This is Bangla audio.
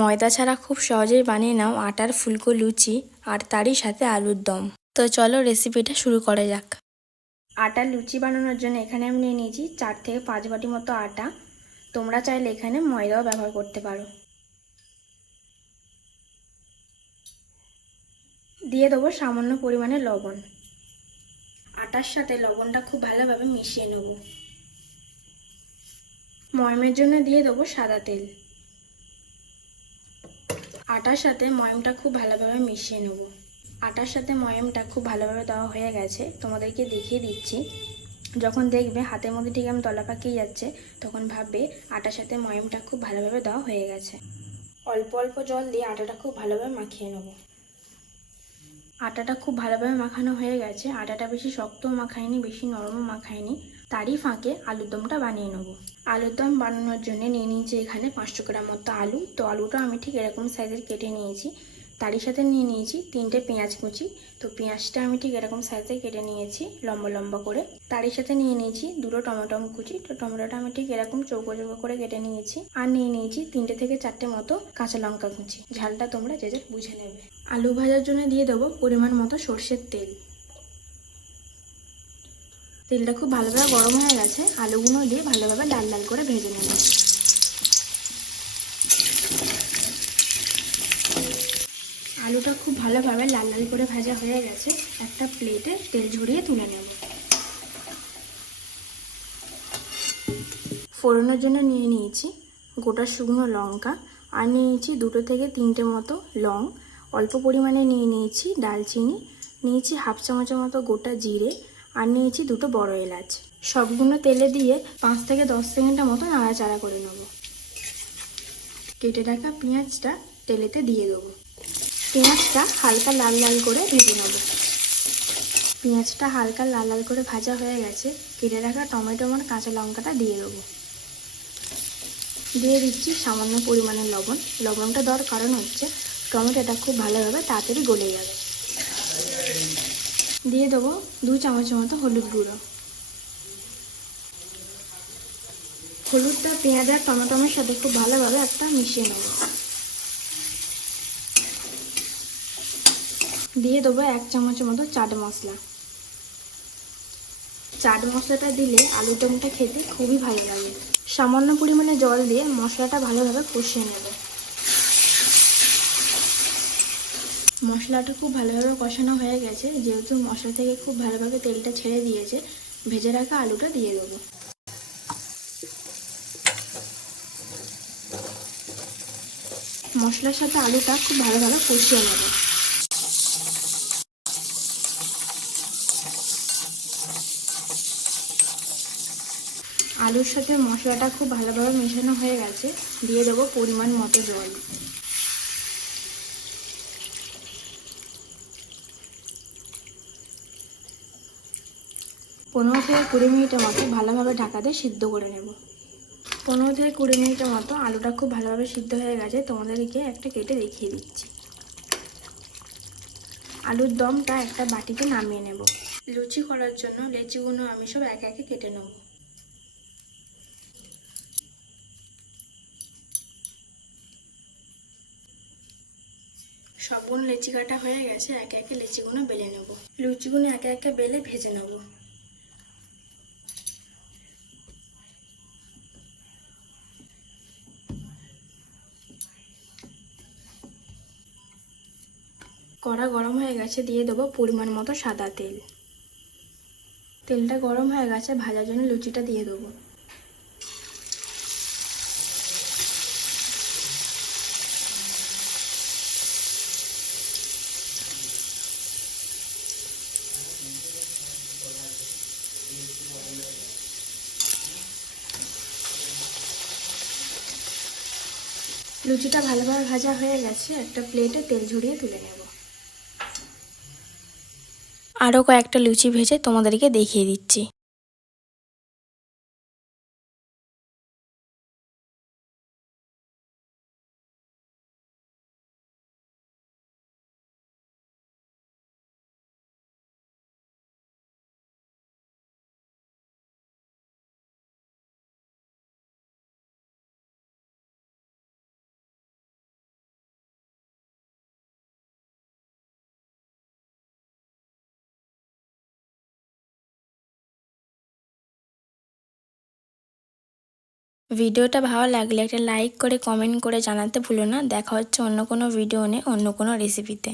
ময়দা ছাড়া খুব সহজেই বানিয়ে নাও আটার ফুলকো লুচি আর তারই সাথে আলুর দম। তো চলো রেসিপিটা শুরু করা যাক। আটার লুচি বানানোর জন্য এখানে আমি নিয়ে নিয়েছি চার থেকে পাঁচ বাটি মতো আটা। তোমরা চাইলে এখানে ময়দাও ব্যবহার করতে পারো। দিয়ে দেবো সামান্য পরিমাণে লবণ। আটার সাথে লবণটা খুব ভালোভাবে মিশিয়ে নেব। ময়মের জন্য দিয়ে দেবো সাদা তেল। আটার সাথে ময়মটা খুব ভালোভাবে মিশিয়ে নেব। আটার সাথে ময়মটা খুব ভালোভাবে দেওয়া হয়ে গেছে, তোমাদেরকে দেখিয়ে দিচ্ছি। যখন দেখবে হাতের মধ্যে ঠিক আমি তলা পাকিয়ে যাচ্ছে, তখন ভাববে আটার সাথে ময়মটা খুব ভালোভাবে দেওয়া হয়ে গেছে। অল্প অল্প জল দিয়ে আটাটা খুব ভালোভাবে মাখিয়ে নেব। আটাটা খুব ভালোভাবে মাখানো হয়ে গেছে, আটাটা বেশি শক্তও মাখায়নি বেশি নরমও মাখায়নি তারই ফাঁকে আলুর দমটা বানিয়ে নেব। আলুর দম বানানোর জন্য নিয়ে নিয়েছি এখানে পাঁচশো গ্রাম মতো আলু। তো আলুটা আমি ঠিক এরকম সাইজের কেটে নিয়েছি। তারই সাথে নিয়ে নিয়েছি তিনটে পেঁয়াজ কুচি। তো পেঁয়াজটা আমি ঠিক এরকম সাইজে কেটে নিয়েছি লম্বা লম্বা করে। তারই সাথে নিয়ে নিয়েছি দুটো টমেটো কুচি। তো টমেটোটা আমি ঠিক এরকম চৌকো চৌকো করে কেটে নিয়েছি। আর নিয়ে নিয়েছি তিনটে থেকে চারটে মতো কাঁচা লঙ্কা কুচি। ঝালটা তোমরা যে যে বুঝে নেবে। আলু ভাজার জন্য দিয়ে দেবো পরিমাণ মতো সর্ষের তেল। তেলটা খুব ভালোভাবে গরম হয়ে গেছে। আলুগুলো দিয়ে ভালোভাবে লাল লাল করে ভেজে নেব। আলুটা খুব ভালোভাবে লাল লাল করে ভাজা হয়ে গেছে। একটা প্লেটে তেল ঝরিয়ে তুলে নেব। ফোড়নের জন্য নিয়ে নিয়েছি গোটা শুকনো লঙ্কা আর নিয়েছি দুটো থেকে তিনটে মতো লং। অল্প পরিমাণে নিয়ে নিয়েছি ডালচিনি। নিয়েছি হাফ চামচের মতো গোটা জিরে। আর নিয়েছি দুটো বড় এলাচ। সবগুলো তেলে দিয়ে পাঁচ থেকে দশ সেকেন্ডের মতো নাড়াচাড়া করে নেব। কেটে রাখা পেঁয়াজটা তেলেতে দিয়ে দেবো। পেঁয়াজটা হালকা লাল লাল করে ভেজে নেব। পেঁয়াজটা হালকা লাল লাল করে ভাজা হয়ে গেছে, কেটে রাখা টমেটো আর কাঁচা লঙ্কাটা দিয়ে দেবো। দিয়ে দিচ্ছি সামান্য পরিমাণে লবণ। লবণটা দেওয়ার কারণ হচ্ছে টমেটোটা খুব ভালোভাবে তাড়াতাড়ি গলে যাবে। দিয়ে দেবো দু চামচের মতো হলুদ গুঁড়ো। হলুদটা পেঁয়াজ আর টমেটোমের সাথে খুব ভালোভাবে একটা মিশিয়ে নেব। দিয়ে দেবো এক চামচের মতো চাট মশলা। চাট মশলাটা দিলে আলুর দমটা খেতে খুবই ভালো লাগে। সামান্য পরিমাণে জল দিয়ে মশলাটা ভালোভাবে কষিয়ে নেব। মশলাটা খুব ভালোভাবে কষানো হয়ে গেছে। যেহেতু মশলা থেকে খুব ভালোভাবে তেলটা ছেড়ে দিয়েছে, ভেজে রাখা আলুটা দিয়ে দেবো। মশলার সাথে আলুটা খুব ভালোভাবে কষিয়ে নেব। আলুর সাথে মশলাটা খুব ভালোভাবে মেশানো হয়ে গেছে। দিয়ে দেবো পরিমাণ মতো জল। পনেরো থেকে কুড়ি মিনিটের মতো ভালোভাবে ঢাকা দিয়ে সিদ্ধ করে নেব। পনেরো থেকে কুড়ি মিনিটের মতো আলুটা খুব ভালোভাবে সিদ্ধ হয়ে গেছে, তোমাদেরকে একটা কেটে দেখিয়ে দিচ্ছি। আলুর দমটা একটা বাটিতে নামিয়ে নেব। লুচি করার জন্য লেচিগুলো আমি সব একে একে কেটে নেব। সবগুলো লেচি কাটা হয়ে গেছে, একে একে লেচিগুলো বেলে নেব। লুচিগুলো একে একে বেলে ভেজে নেব। কড়া গরম হয়ে গেছে, দিয়ে দেবো পরিমাণ মতো সাদা তেল। তেলটা গরম হয়ে গেছে, ভাজার জন্য লুচিটা দিয়ে দেবো। লুচিটা ভালোভাবে ভাজা হয়ে গেছে, একটা প্লেটে তেল ঝরিয়ে তুলে নেব। আরও কয়েকটা লুচি ভেজে তোমাদেরকে দেখিয়ে দিচ্ছি। ভিডিওটা ভালো লাগলে একটা লাইক করে কমেন্ট করে জানাতে ভুলো না। দেখা হচ্ছে অন্য কোনো ভিডিও নিয়ে, অন্য কোনো রেসিপিতে